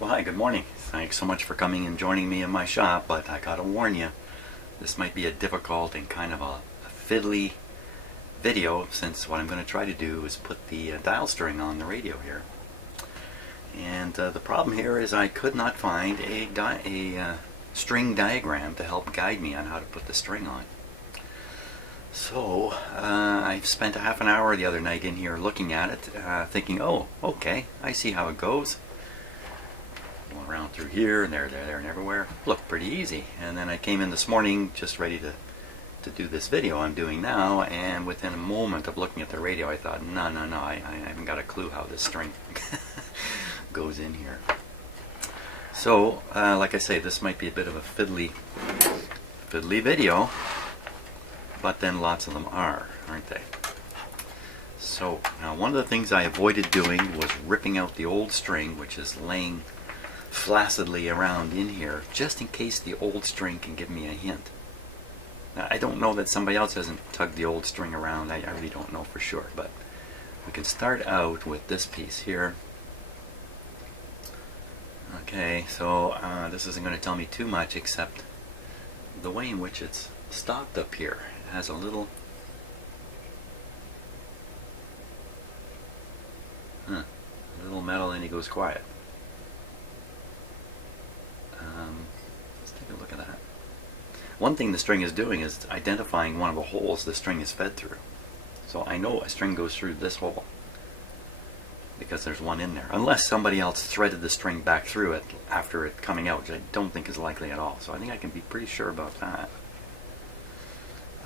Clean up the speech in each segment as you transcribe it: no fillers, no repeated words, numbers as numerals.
Well, hi, good morning. Thanks so much for coming and joining me in my shop, but I gotta warn you, this might be a difficult and kind of a fiddly video, since what I'm going to try to do is put the dial string on the radio here. And the problem here is I could not find a string diagram to help guide me on how to put the string on. So I spent a half an hour the other night in here looking at it, thinking, oh, okay, I see how it goes. Going around through here and there, and everywhere. Looked pretty easy. And then I came in this morning just ready to do this video I'm doing now, and within a moment of looking at the radio I thought, no, I haven't got a clue how this string goes in here. So, like I say, this might be a bit of a fiddly video, but then lots of them are, aren't they? So, now one of the things I avoided doing was ripping out the old string, which is laying flaccidly around in here, just in case the old string can give me a hint. Now, I don't know that somebody else hasn't tugged the old string around. I really don't know for sure, but we can start out with this piece here. Okay, so this isn't going to tell me too much, except the way in which it's stopped up here. It has a little metal, and it goes quiet. Let's take a look at that. One thing the string is doing is identifying one of the holes the string is fed through. So I know a string goes through this hole because there's one in there. Unless somebody else threaded the string back through it after it coming out, which I don't think is likely at all. So I think I can be pretty sure about that.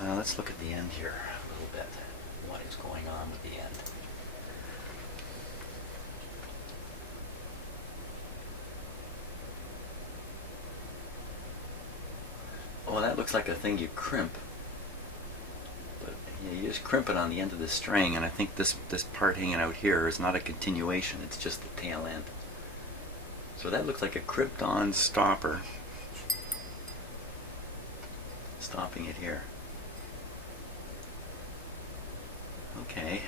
Let's look at the end here a little bit. What is going on with the end? Well, that looks like a thing you crimp, but you just crimp it on the end of the string, and I think this part hanging out here is not a continuation, it's just the tail end. So that looks like a crimped on stopper, stopping it here. Okay,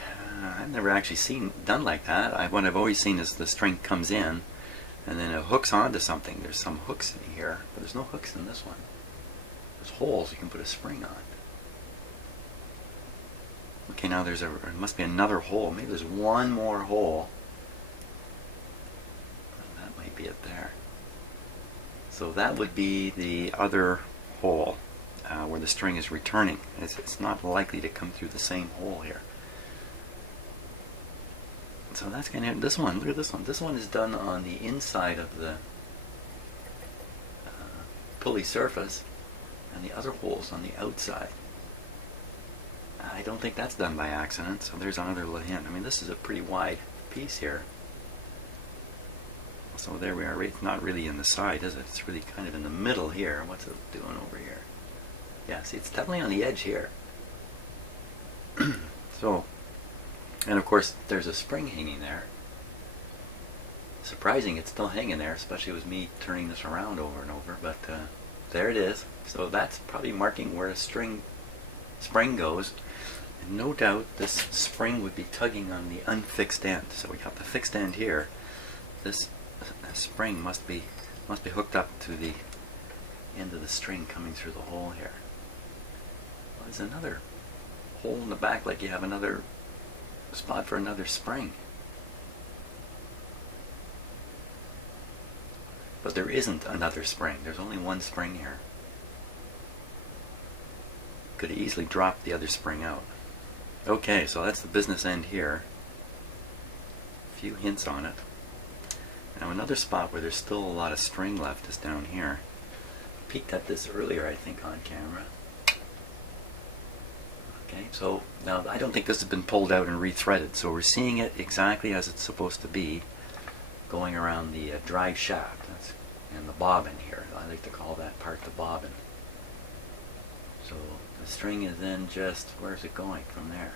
I've never actually seen done like that. What I've always seen is the string comes in and then it hooks onto something. There's some hooks in here, but there's no hooks in this one. There's holes you can put a spring on. Okay, now there must be another hole. Maybe there's one more hole. That might be it there. So that would be the other hole where the string is returning. It's not likely to come through the same hole here. So that's kind of this one. Look at this one. This one is done on the inside of the pulley surface, and the other hole's on the outside. I don't think that's done by accident, so there's another little hint. I mean, this is a pretty wide piece here. So there we are. It's not really in the side, is it? It's really kind of in the middle here. What's it doing over here? Yeah, see, it's definitely on the edge here. So, and of course, there's a spring hanging there. Surprising it's still hanging there, especially with me turning this around over and over, but there it is. So that's probably marking where a spring goes. And no doubt this spring would be tugging on the unfixed end. So we got the fixed end here. This spring must be hooked up to the end of the string coming through the hole here. Well, there's another hole in the back, like you have another spot for another spring. But there isn't another spring. There's only one spring here. Could easily drop the other spring out. Okay, so that's the business end here. A few hints on it. Now another spot where there's still a lot of string left is down here. Peeked at this earlier, I think, on camera. Okay, so now I don't think this has been pulled out and rethreaded, so we're seeing it exactly as it's supposed to be, going around the drive shaft. And the bobbin here. I like to call that part the bobbin. So the string is then just, where's it going from there?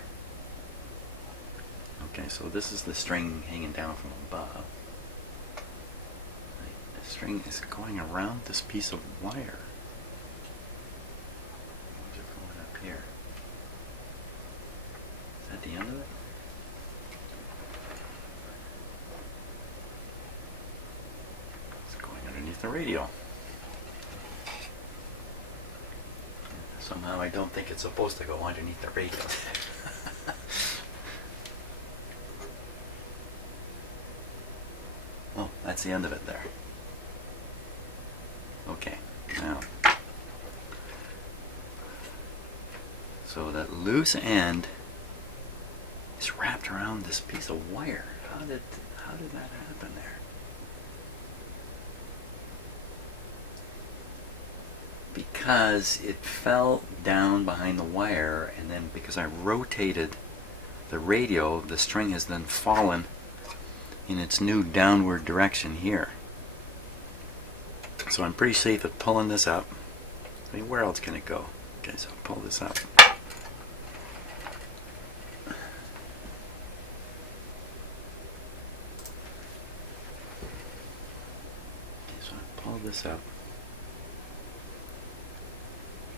Okay, so this is the string hanging down from above. The string is going around this piece of wire. Where's it going up here? Is that the end of it? underneath the radio. Somehow I don't think it's supposed to go underneath the radio. Oh, that's the end of it there. Okay, now. So that loose end is wrapped around this piece of wire. How did that happen there? Because it fell down behind the wire, and then because I rotated the radio, the string has then fallen in its new downward direction here. So I'm pretty safe at pulling this up. I mean, where else can it go? Okay, so I'll pull this up. So I pull this up.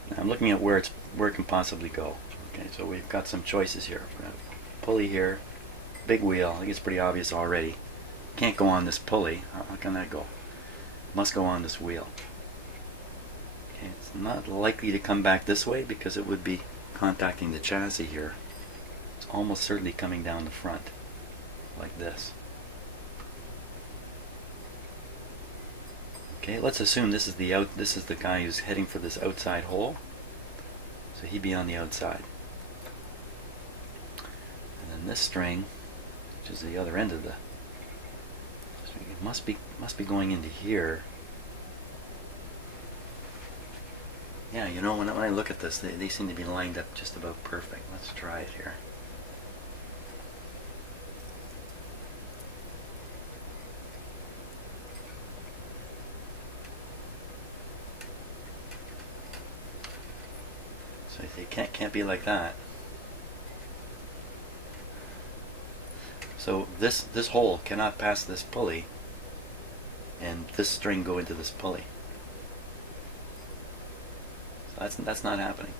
Now I'm looking at where it can possibly go. Okay, so we've got some choices here. We're going to pulley here, big wheel. I think it's pretty obvious already. Can't go on this pulley. How can that go? Must go on this wheel. Okay, it's not likely to come back this way because it would be contacting the chassis here. It's almost certainly coming down the front, like this. Okay, let's assume this is the guy who's heading for this outside hole. So he'd be on the outside. And then this string, which is the other end of the string, it must be going into here. Yeah, you know, when I look at this, they seem to be lined up just about perfect. Let's try it here. So it can't be like that. So this hole cannot pass this pulley, and this string go into this pulley. So that's not happening.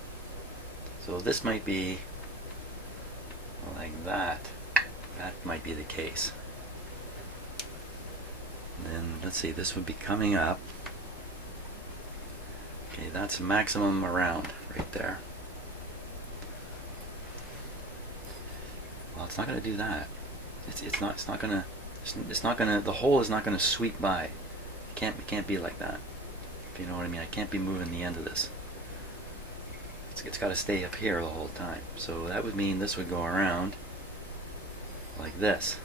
So this might be like that. That might be the case. And then let's see, this would be coming up. Okay, that's maximum around right there. Well, it's not going to do that. It's not going to. The hole is not going to sweep by. It can't be like that. If you know what I mean. I can't be moving the end of this. It's got to stay up here the whole time. So that would mean this would go around like this.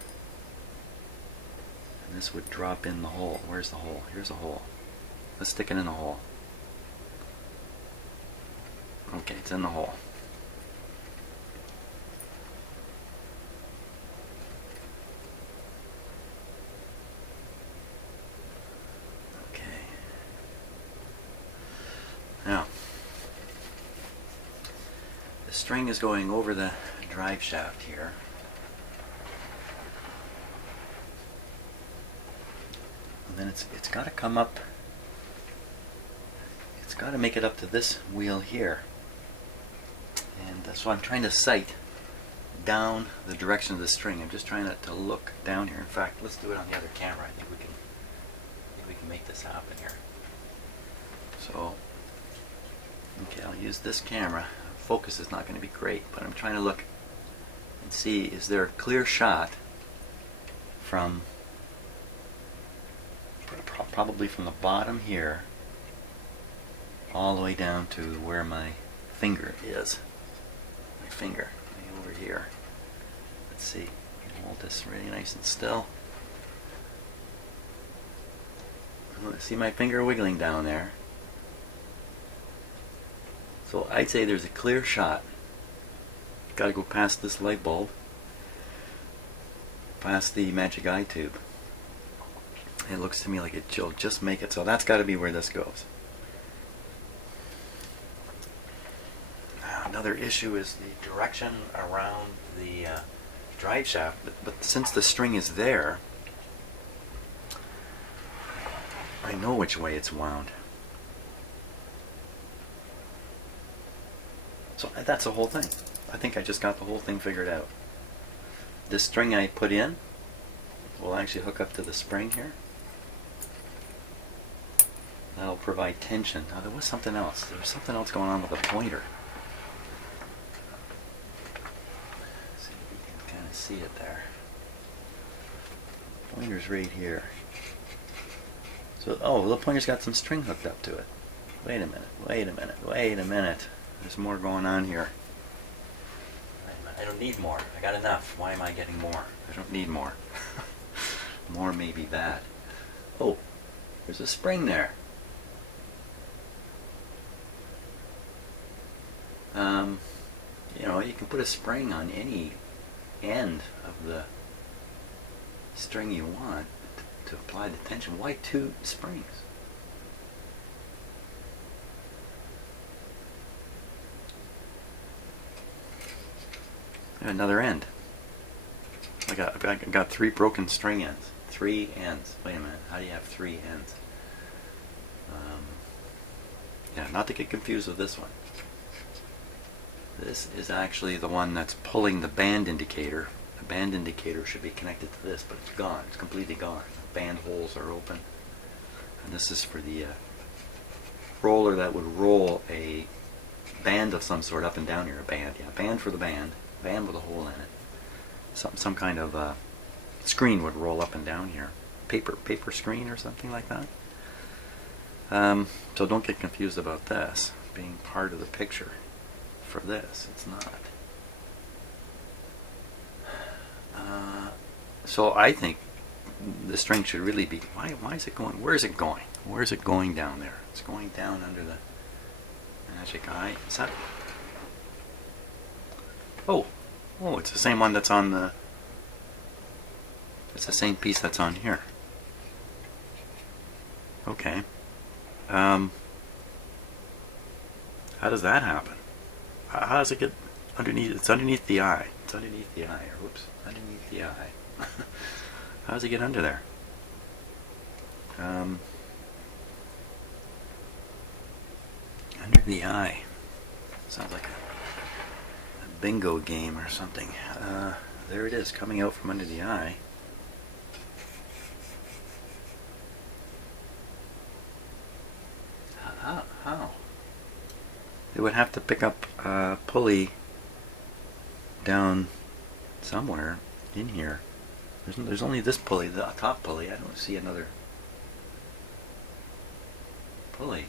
And this would drop in the hole. Where's the hole? Here's a hole. Let's stick it in the hole. Okay, it's in the hole. Okay. Now, the string is going over the drive shaft here. And then it's got to come up. It's got to make it up to this wheel here. And so I'm trying to sight down the direction of the string. I'm just trying to look down here. In fact, let's do it on the other camera. I think we can make this happen here. So, okay, I'll use this camera. Focus is not going to be great, but I'm trying to look and see, is there a clear shot from probably from the bottom here all the way down to where my finger is. My finger over here. Let's see. Hold this really nice and still. See my finger wiggling down there. So I'd say there's a clear shot. Got to go past this light bulb, past the magic eye tube. It looks to me like it'll just make it. So that's got to be where this goes. Now, another issue is the direction around the drive shaft. But since the string is there, I know which way it's wound. So that's the whole thing. I think I just got the whole thing figured out. This string I put in will actually hook up to the spring here. That'll provide tension. Now there was something else. There was something else going on with the pointer. See if you can kind of see it there. Pointer's right here. So, oh, the pointer's got some string hooked up to it. Wait a minute, wait a minute, wait a minute. There's more going on here. I don't need more. I got enough. Why am I getting more? I don't need more. More may be bad. Oh, there's a spring there. You know, you can put a spring on any end of the string you want to apply the tension. Why two springs? Another end. I got three broken string ends. 3 ends. Wait a minute. How do you have 3 ends? Yeah, not to get confused with this one. This is actually the one that's pulling the band indicator. The band indicator should be connected to this, but it's gone. It's completely gone. The band holes are open. And this is for the roller that would roll a band of some sort up and down here. A band, yeah, band for the band. Band with a hole in it. Some kind of screen would roll up and down here. Paper screen or something like that. So don't get confused about this being part of the picture. For this, it's not. So I think the string should really be. Why is it going? Where is it going? Where is it going down there? It's going down under the magic eye. Is that? Oh, it's the same one that's on the. It's the same piece that's on here. Okay. How does that happen? How does it get underneath? It's underneath the eye. It's underneath the eye. Whoops, underneath the eye. How does it get under there? Under the eye. Sounds like a bingo game or something. There it is, coming out from under the eye. How? They would have to pick up a pulley down somewhere in here. There's only this pulley, the top pulley. I don't see another pulley.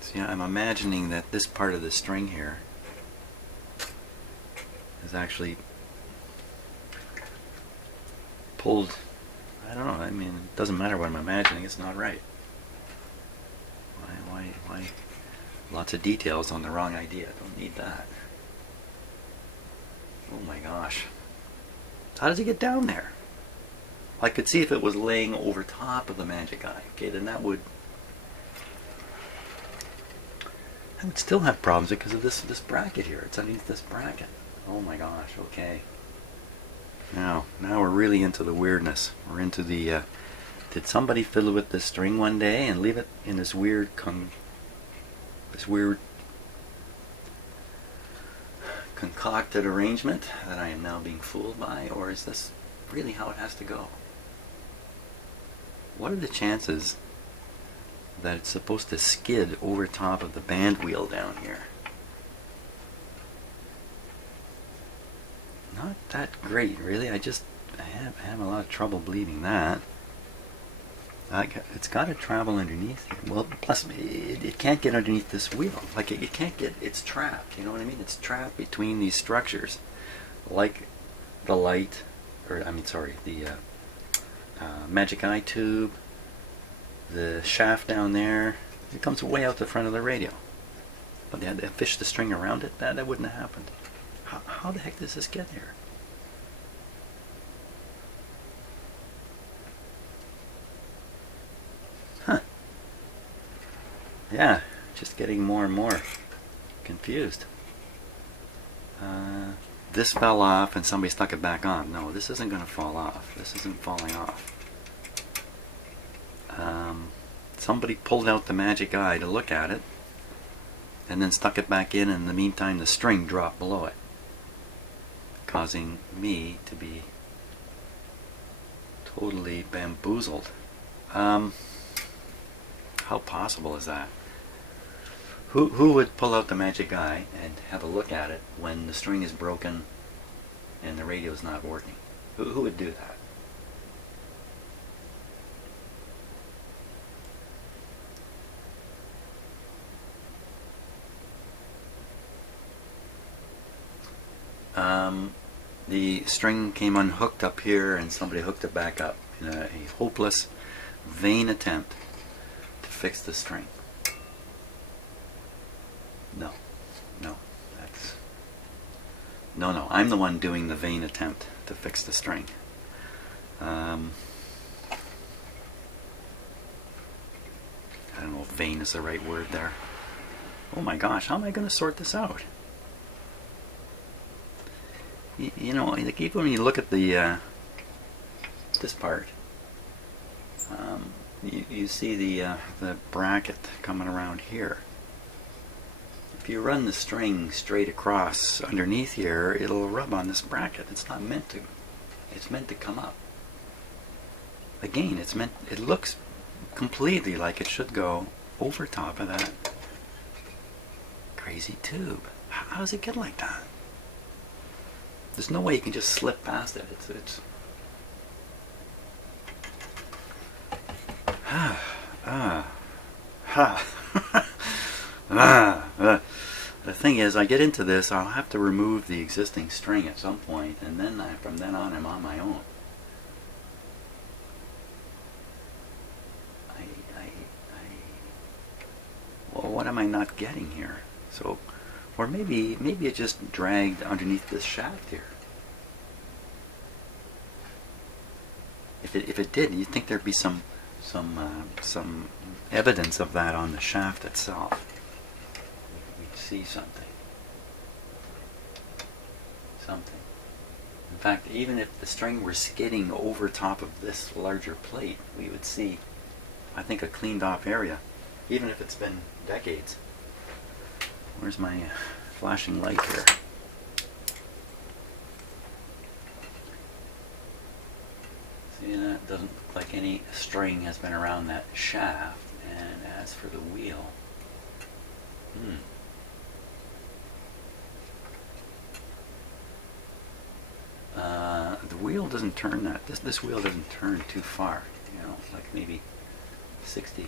See, I'm imagining that this part of the string here is actually pulled. I don't know. I mean, it doesn't matter what I'm imagining. It's not right. Why? Lots of details on the wrong idea. Don't need that. Oh my gosh. How does it get down there? I could see if it was laying over top of the magic eye. Okay, then I would still have problems because of this bracket here. It's underneath this bracket. Oh my gosh. Okay. Now we're really into the weirdness. We're into the. Did somebody fiddle with this string one day and leave it in this weird concocted arrangement that I am now being fooled by, or is this really how it has to go? What are the chances that it's supposed to skid over top of the band wheel down here? Not that great, really. I have a lot of trouble believing that. It's got to travel underneath here. Well, plus it can't get underneath this wheel. Like it can't get. It's trapped. You know what I mean? It's trapped between these structures, like the light, or I mean, sorry, the magic eye tube, the shaft down there. It comes way out the front of the radio. But they had to fish the string around it. That wouldn't have happened. How the heck does this get here? Huh. Yeah, just getting more and more confused. This fell off and somebody stuck it back on. No, this isn't going to fall off. This isn't falling off. Somebody pulled out the magic eye to look at it and then stuck it back in, and in the meantime the string dropped below it, causing me to be Totally bamboozled. How possible is that? Who would pull out the magic eye and have a look at it when the string is broken and the radio is not working? Who would do that? The string came unhooked up here and somebody hooked it back up in a hopeless, vain attempt to fix the string. No, that's... No, I'm the one doing the vain attempt to fix the string. I don't know if vain is the right word there. Oh my gosh, how am I going to sort this out? You know, like even when you look at the this part, you see the bracket coming around here. If you run the string straight across underneath here, it'll rub on this bracket. It's not meant to. It's meant to come up. Again, it's meant. It looks completely like it should go over top of that crazy tube. How does it get like that? There's no way you can just slip past it. The thing is, I get into this, I'll have to remove the existing string at some point, and then from then on, I'm on my own. Well, what am I not getting here? So, or maybe it just dragged underneath this shaft here. If it did, you'd think there'd be some evidence of that on the shaft itself. We'd see something. In fact, even if the string were skidding over top of this larger plate, we would see, I think, a cleaned off area, even if it's been decades. Where's my flashing light here? See, that doesn't look like any string has been around that shaft. And as for the wheel, the wheel doesn't turn that. This wheel doesn't turn too far. You know, like maybe 60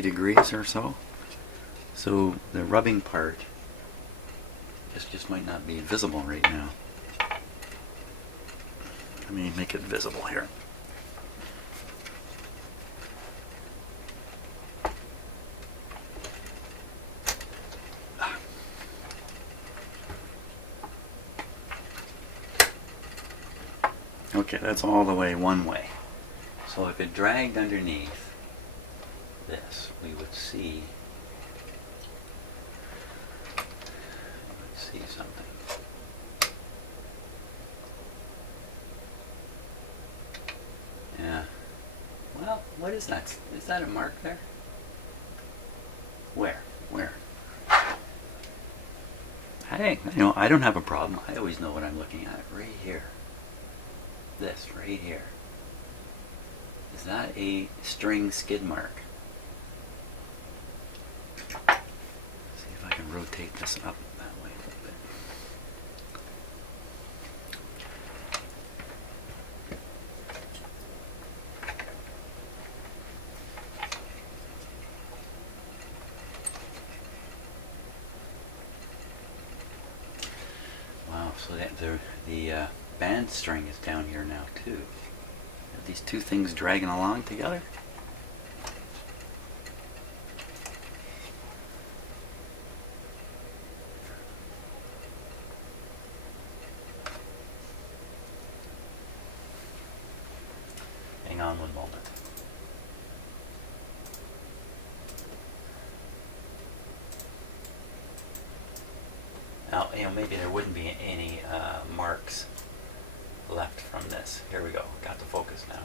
degrees or so. So the rubbing part just might not be visible right now. Let me make it visible here. Okay, that's all the way one way. So if it dragged underneath this, we would see something. Yeah. Well, what is that? Is that a mark there? Where? Hey, you know, I don't have a problem. I always know what I'm looking at. Right here. This, right here. Is that a string skid mark? See if I can rotate this up that way a little bit. Wow, so the band string is down here now too. Are these two things dragging along together? Hang on one moment. Now, you know, maybe there wouldn't be any marks left from this. Here we go. Got the focus now.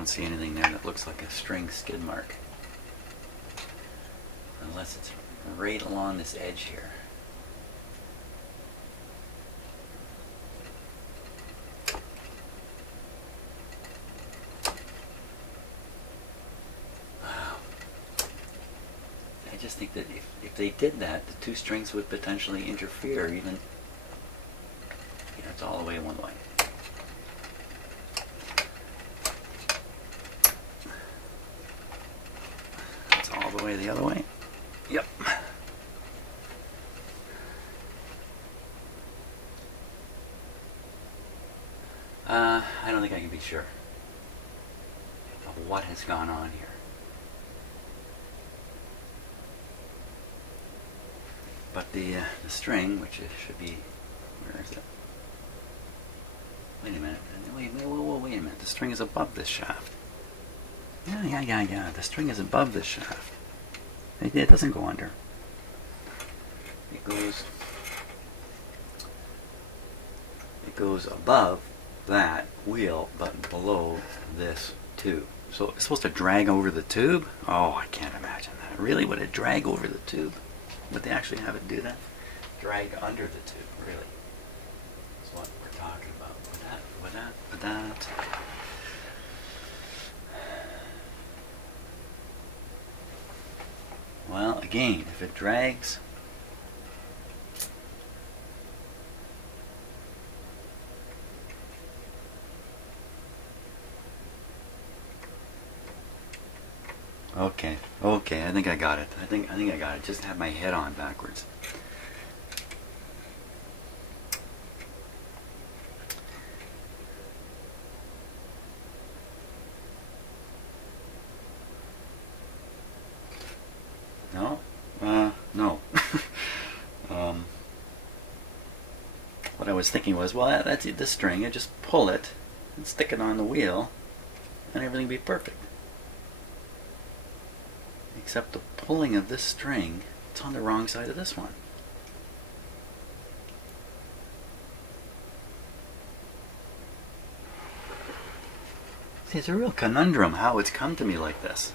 don't see anything there that looks like a string skid mark. Unless it's right along this edge here. I just think that if they did that, the two strings would potentially interfere even. Yeah, it's all the way one way. It's all the way the other way. Yep. I don't think I can be sure of what has gone on here. But the string, which should be, where is it? Wait a minute. Wait a minute. The string is above this shaft. Yeah. The string is above this shaft. It doesn't go under. It goes above that wheel, but below this tube. So it's supposed to drag over the tube? Oh, I can't imagine that. Really? Would it drag over the tube? Would they actually have it do that? Drag under the tube, really. That's what we're talking about. With that. Well, again, if it drags, okay, I think I got it. I think I got it. Just have my head on backwards. No? No. What I was thinking was, well, that's the string. I just pull it and stick it on the wheel, and everything will be perfect. Except the pulling of this string, it's on the wrong side of this one. See, it's a real conundrum how it's come to me like this.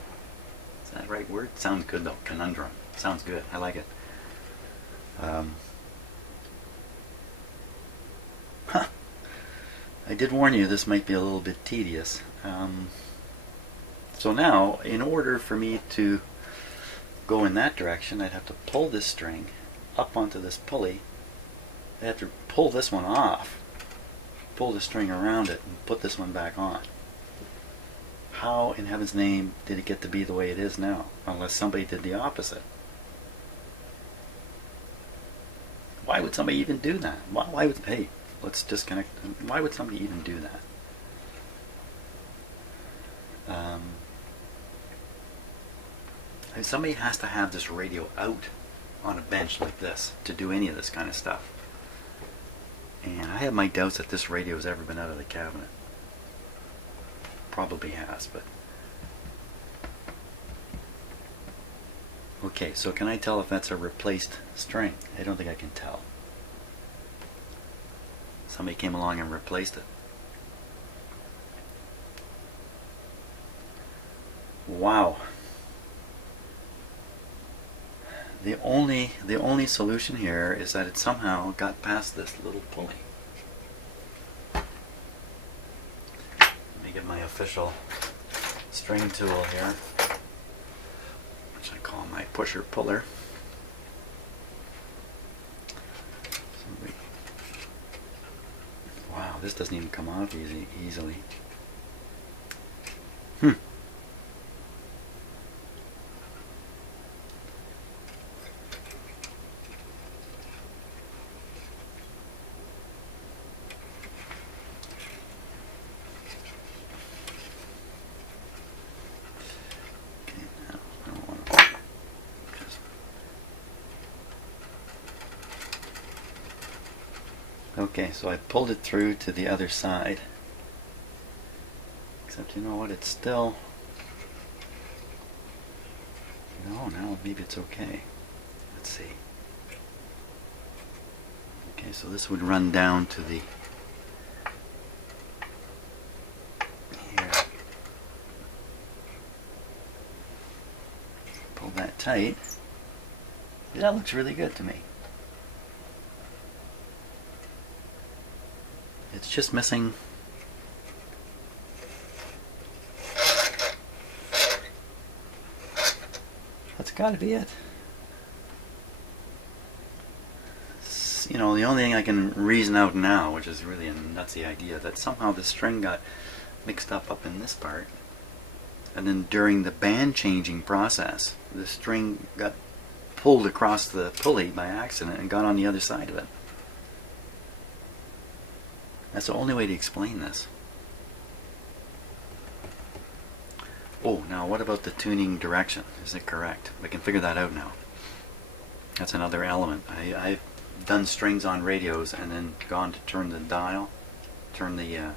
Is that the right word? Sounds good though. Conundrum. Sounds good. I like it. I did warn you this might be a little bit tedious. So now, in order for me to go in that direction, I'd have to pull this string up onto this pulley. I have to pull this one off, pull the string around it, and put this one back on. How in heaven's name did it get to be the way it is now? Unless somebody did the opposite. Why would somebody even do that? Why would, hey, let's disconnect. Why would somebody even do that? Somebody has to have this radio out on a bench like this to do any of this kind of stuff. And I have my doubts that this radio has ever been out of the cabinet. Probably has, but... Okay, so can I tell if that's a replaced string? I don't think I can tell. Somebody came along and replaced it. Wow. The only solution here is that it somehow got past this little pulley. Let me get my official string tool here, which I call my pusher puller. Wow, this doesn't even come off easily. Okay, so I pulled it through to the other side. Except, you know what, it's still... No, now maybe it's okay. Let's see. Okay, so this would run down to the... Here. pull that tight. That looks really good to me. It's just missing that's got to be it. You know, the only thing I can reason out now, which is really a nutsy idea, that somehow the string got mixed up in this part, and then during the band changing process, the string got pulled across the pulley by accident and got on the other side of it. That's the only way to explain this. Oh, now what about the tuning direction? Is it correct? We can figure that out now. That's another element. I've done strings on radios and then gone to turn the dial, turn the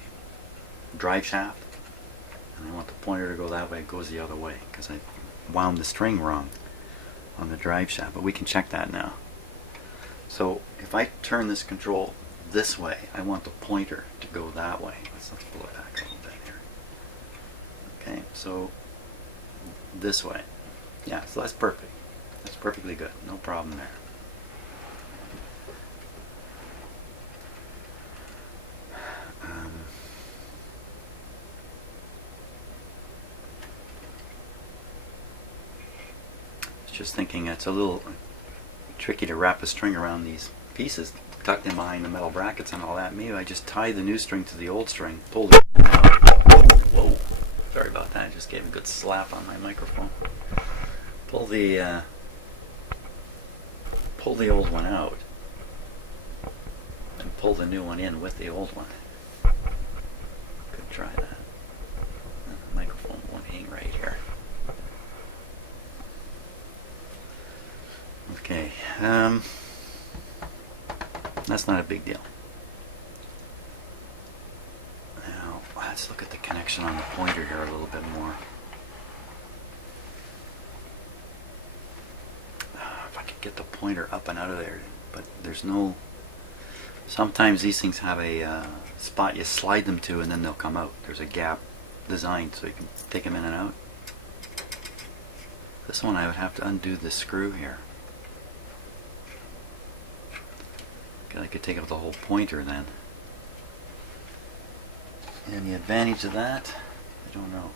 drive shaft, and I want the pointer to go that way. It goes the other way because I wound the string wrong on the drive shaft, but we can check that now. So if I turn this control this way, I want the pointer to go that way. Let's pull it back a little bit here. Okay, so this way. Yeah, so that's perfect. That's perfectly good. No problem there. Just thinking it's a little tricky to wrap a string around these pieces tucked in behind the metal brackets and all that. Maybe I just tie the new string to the old string, pull the whoa, sorry about that, I just gave a good slap on my microphone. Pull the old one out and pull the new one in with the old one. Could try that. The microphone won't hang right here. Okay, that's not a big deal. Now, let's look at the connection on the pointer here a little bit more. If I could get the pointer up and out of there, but there's no... Sometimes these things have a spot you slide them to and then they'll come out. There's a gap designed so you can take them in and out. This one I would have to undo the screw here. I could take up the whole pointer then. And the advantage of that, I don't know.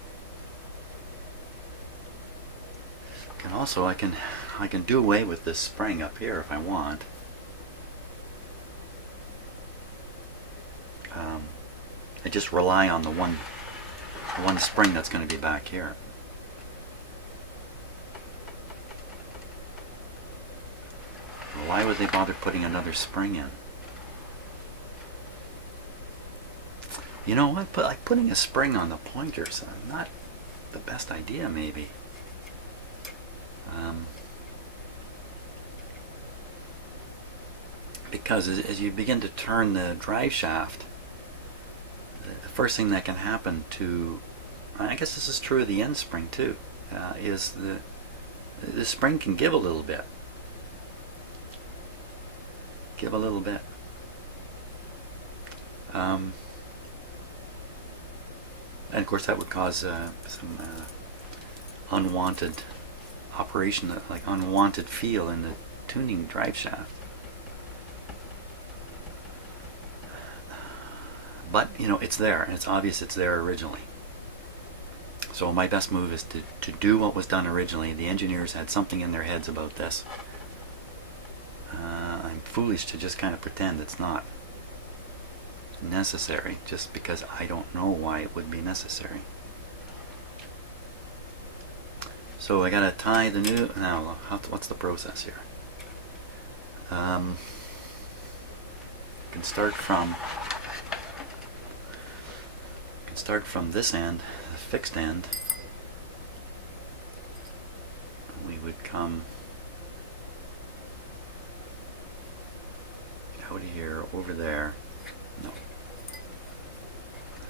And also I can do away with this spring up here if I want. I just rely on the one spring that's going to be back here. Why would they bother putting another spring in? You know what? Like putting a spring on the pointers, not the best idea, maybe. Because as you begin to turn the drive shaft, the first thing that can happen to, I guess this is true of the end spring too, is the spring can give a little bit. Give a little bit. And of course that would cause some unwanted operation, like unwanted feel in the tuning drive shaft. But you know, it's there, and it's obvious it's there originally. So my best move is to do what was done originally. The engineers had something in their heads about this. I'm foolish to just kind of pretend it's not necessary just because I don't know why it would be necessary. So I gotta tie the new, now what's the process here? Can start from this end, the fixed end. We would come out of here, over there. No.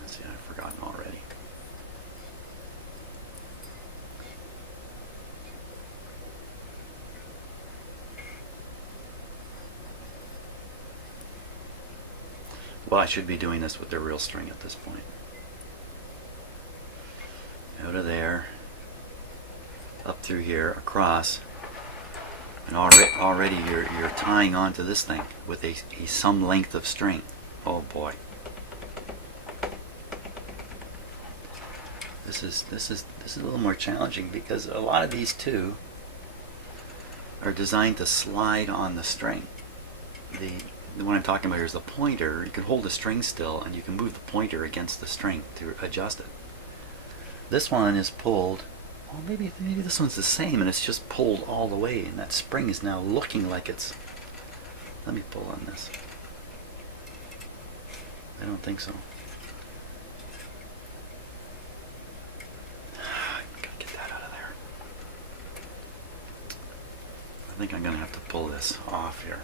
Let's see, I've forgotten already. Well, I should be doing this with the real string at this point. Out of there, up through here across, and already you're tying onto this thing with a some length of string. Oh boy. This is a little more challenging because a lot of these too are designed to slide on the string. The one I'm talking about here is the pointer. You can hold the string still and you can move the pointer against the string to adjust it. This one is pulled, well, maybe this one's the same and it's just pulled all the way, and that spring is now looking like it's, let me pull on this. I don't think so. Gotta get that out of there. I think I'm gonna have to pull this off here.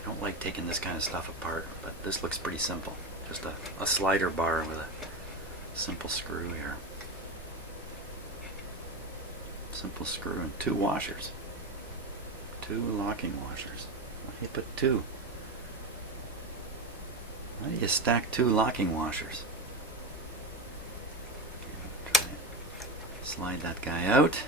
I don't like taking this kind of stuff apart, but this looks pretty simple. Just a slider bar with a simple screw here. Simple screw and 2 washers. 2 locking washers. Why do you put 2? Why do you stack 2 locking washers? Try and slide that guy out.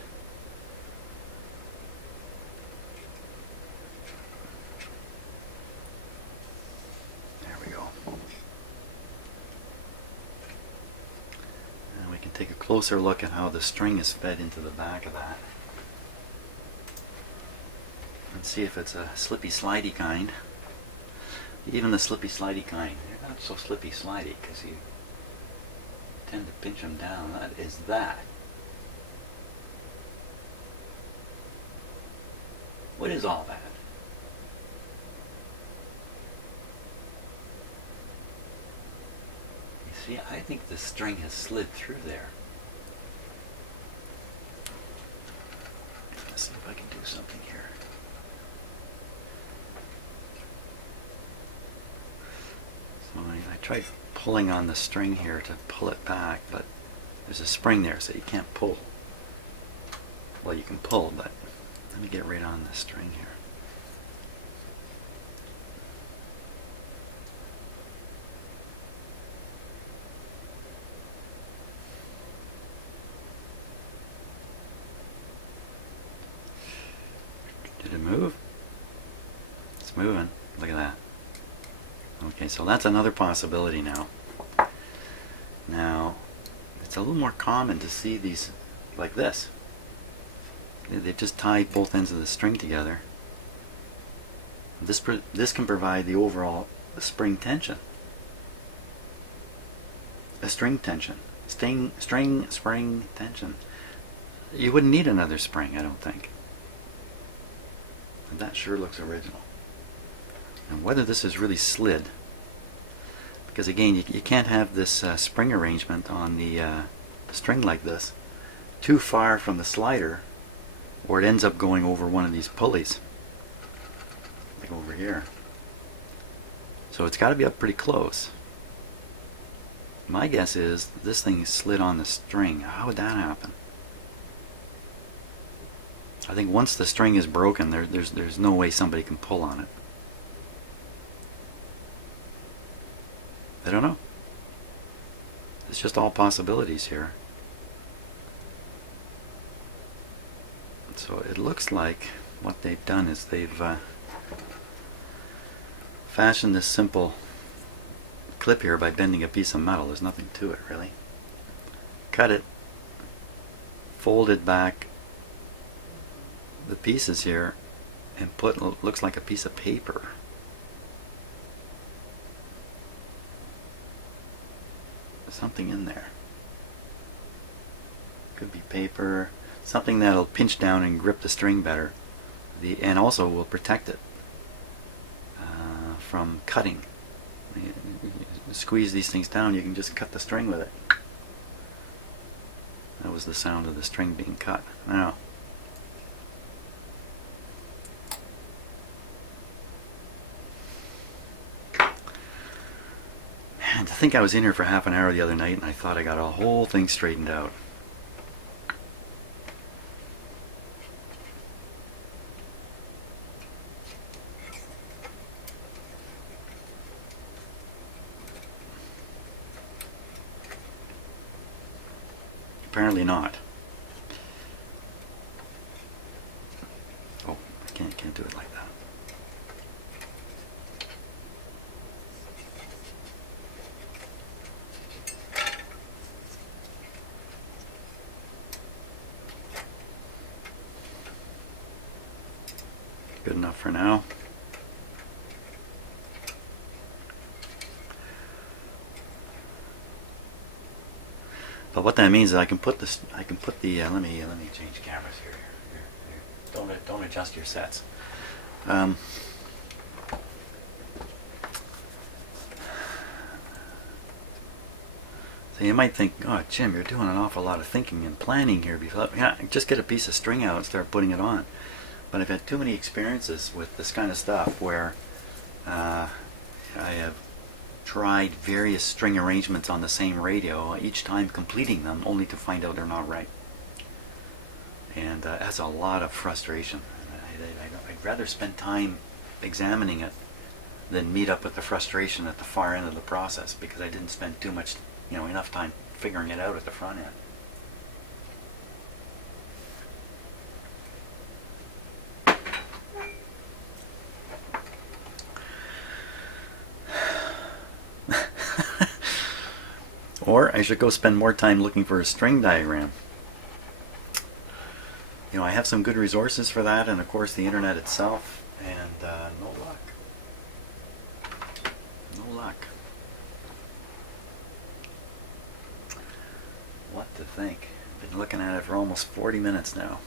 Take a closer look at how the string is fed into the back of that. And see if it's a slippy slidey kind. Even the slippy slidey kind, they're not so slippy slidey because you tend to pinch them down. That is that. What is all that? See, I think the string has slid through there. Let's see if I can do something here. So I tried pulling on the string here to pull it back, but there's a spring there, so you can't pull. Well, you can pull, but let me get right on the string here. Did it move? It's moving. Look at that. Okay, so that's another possibility now. Now, it's a little more common to see these like this. They just tie both ends of the string together. This can provide the overall spring tension. A string tension. Spring tension. You wouldn't need another spring, I don't think. And that sure looks original. And whether this is really slid, because again, you can't have this spring arrangement on the string like this too far from the slider, or it ends up going over one of these pulleys, like over here. So it's got to be up pretty close. My guess is this thing slid on the string. How would that happen? I think once the string is broken, there's no way somebody can pull on it. I don't know. It's just all possibilities here. So it looks like what they've done is they've fashioned this simple clip here by bending a piece of metal. There's nothing to it really. Cut it, folded back the pieces here, and put looks like a piece of paper. There's something in there. Could be paper, something that'll pinch down and grip the string better, and also will protect it from cutting. You squeeze these things down, you can just cut the string with it. That was the sound of the string being cut. Now, and to think I was in here for half an hour the other night and I thought I got a whole thing straightened out. Apparently not. can't do it like that. Good enough for now. But what that means is I can put this. I can put the. Let me change cameras here. Don't adjust your sets. So you might think, oh, Jim, you're doing an awful lot of thinking and planning here. Before, yeah, just get a piece of string out and start putting it on. But I've had too many experiences with this kind of stuff where I have tried various string arrangements on the same radio, each time completing them, only to find out they're not right. And that's a lot of frustration. I'd rather spend time examining it than meet up with the frustration at the far end of the process, because I didn't spend too much, enough time figuring it out at the front end. Or I should go spend more time looking for a string diagram. I have some good resources for that, and of course the internet itself, and no luck. No luck. What to think? Been looking at it for almost 40 minutes now.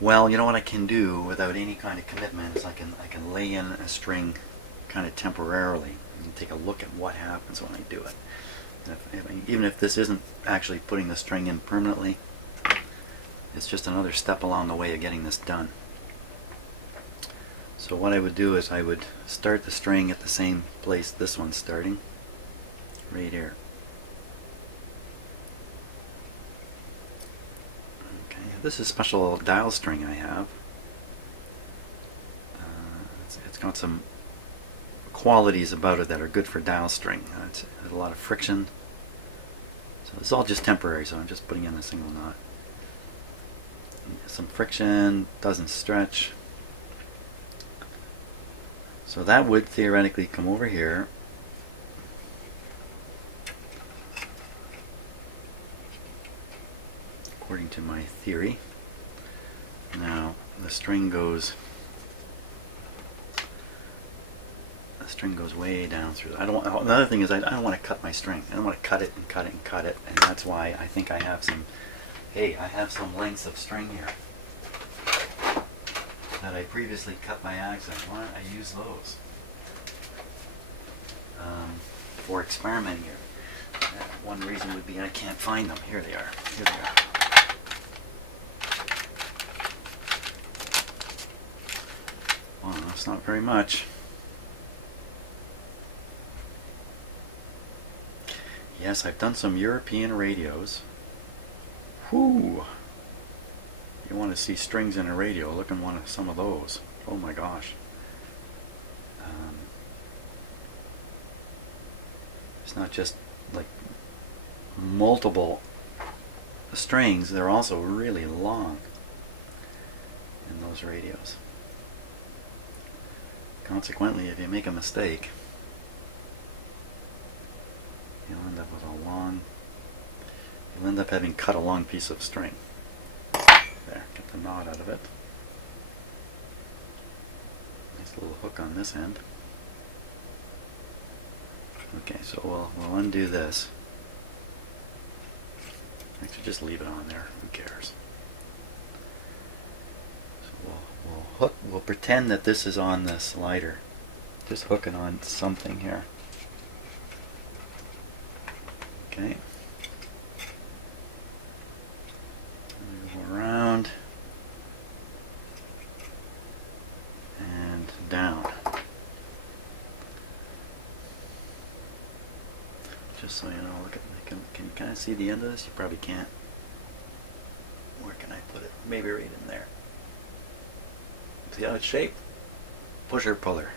Well, you know what I can do without any kind of commitment is I can lay in a string kind of temporarily and take a look at what happens when I do it. Even if this isn't actually putting the string in permanently, it's just another step along the way of getting this done. So what I would do is I would start the string at the same place this one's starting, right here. This is a special dial string I have. It's got some qualities about it that are good for dial string. It has a lot of friction. So it's all just temporary, so I'm just putting in a single knot. Some friction, doesn't stretch. So that would theoretically come over here. According to my theory. Now the string goes way down through. Another thing is I don't want to cut my string. I don't want to cut it and cut it and cut it, and that's why I think I have some. Hey, I have some lengths of string here that I previously cut by accident. Why don't I use those for experimenting here? One reason would be I can't find them. Here they are. Here they are. Well, that's not very much. Yes, I've done some European radios. Whoo! You want to see strings in a radio, look at some of those. Oh my gosh. It's not just like multiple strings, they're also really long in those radios. Consequently, if you make a mistake, you'll end up having cut a long piece of string. There, get the knot out of it. Nice little hook on this end. Okay, so we'll undo this. Actually, just leave it on there. Who cares? So we'll pretend that this is on the slider. Just hook it on something here. Okay. Go around and down. Just so you know, look at, can you kind of see the end of this? You probably can't. Where can I put it? Maybe right in there. See how it's shaped? Pusher puller.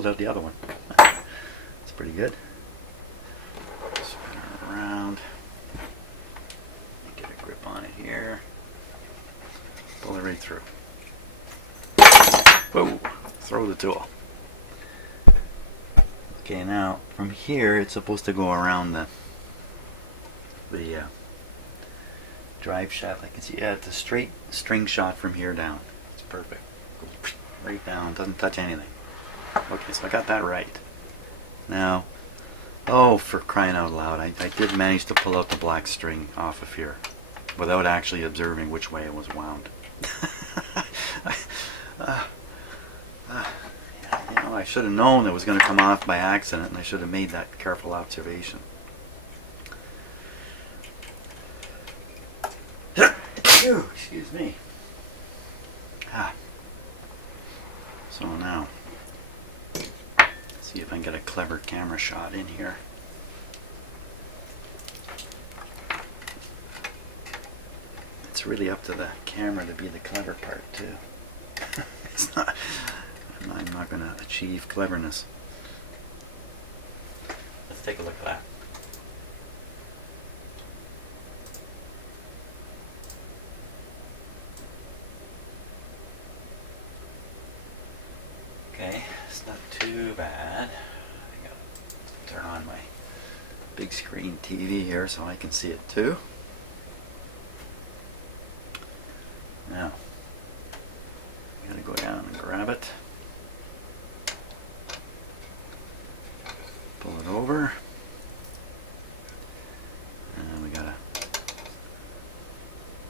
pulled out the other one. It's pretty good. Spin her around. Get a grip on it here. Pull it right through. Whoa! Throw the tool. Okay, now from here it's supposed to go around the drive shaft. I can see, yeah, it's a straight string shot from here down. It's perfect. Goes right down, doesn't touch anything. Okay, so I got that right. Now, oh, for crying out loud, I did manage to pull out the black string off of here without actually observing which way it was wound. You know, I should have known it was going to come off by accident, and I should have made that careful observation. Ew, excuse me. So now, see if I can get a clever camera shot in here. It's really up to the camera to be the clever part too. It's not. I'm not going to achieve cleverness. Let's take a look at that. Okay, it's not too bad. I gotta turn on my big screen TV here so I can see it too. Now, I gotta go down and grab it. Pull it over. And we gotta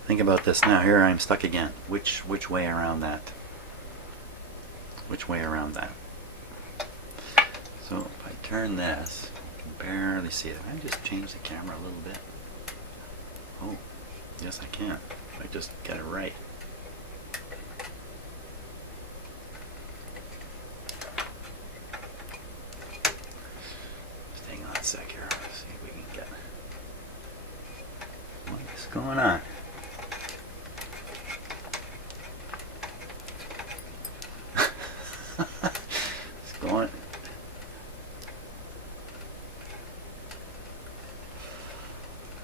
think about this now. Here I'm stuck again. Which way around that? Which way around that? So if I turn this, you can barely see it. I just change the camera a little bit. Oh, yes I can. If I just get it right. Just hang on a sec here. Let's see if we can get what's going on. It's going.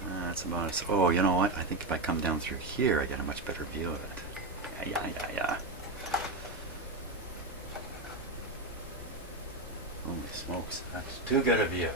That's about it. Oh, you know what? I think if I come down through here, I get a much better view of it. Yeah. Holy smokes, that's too good a view.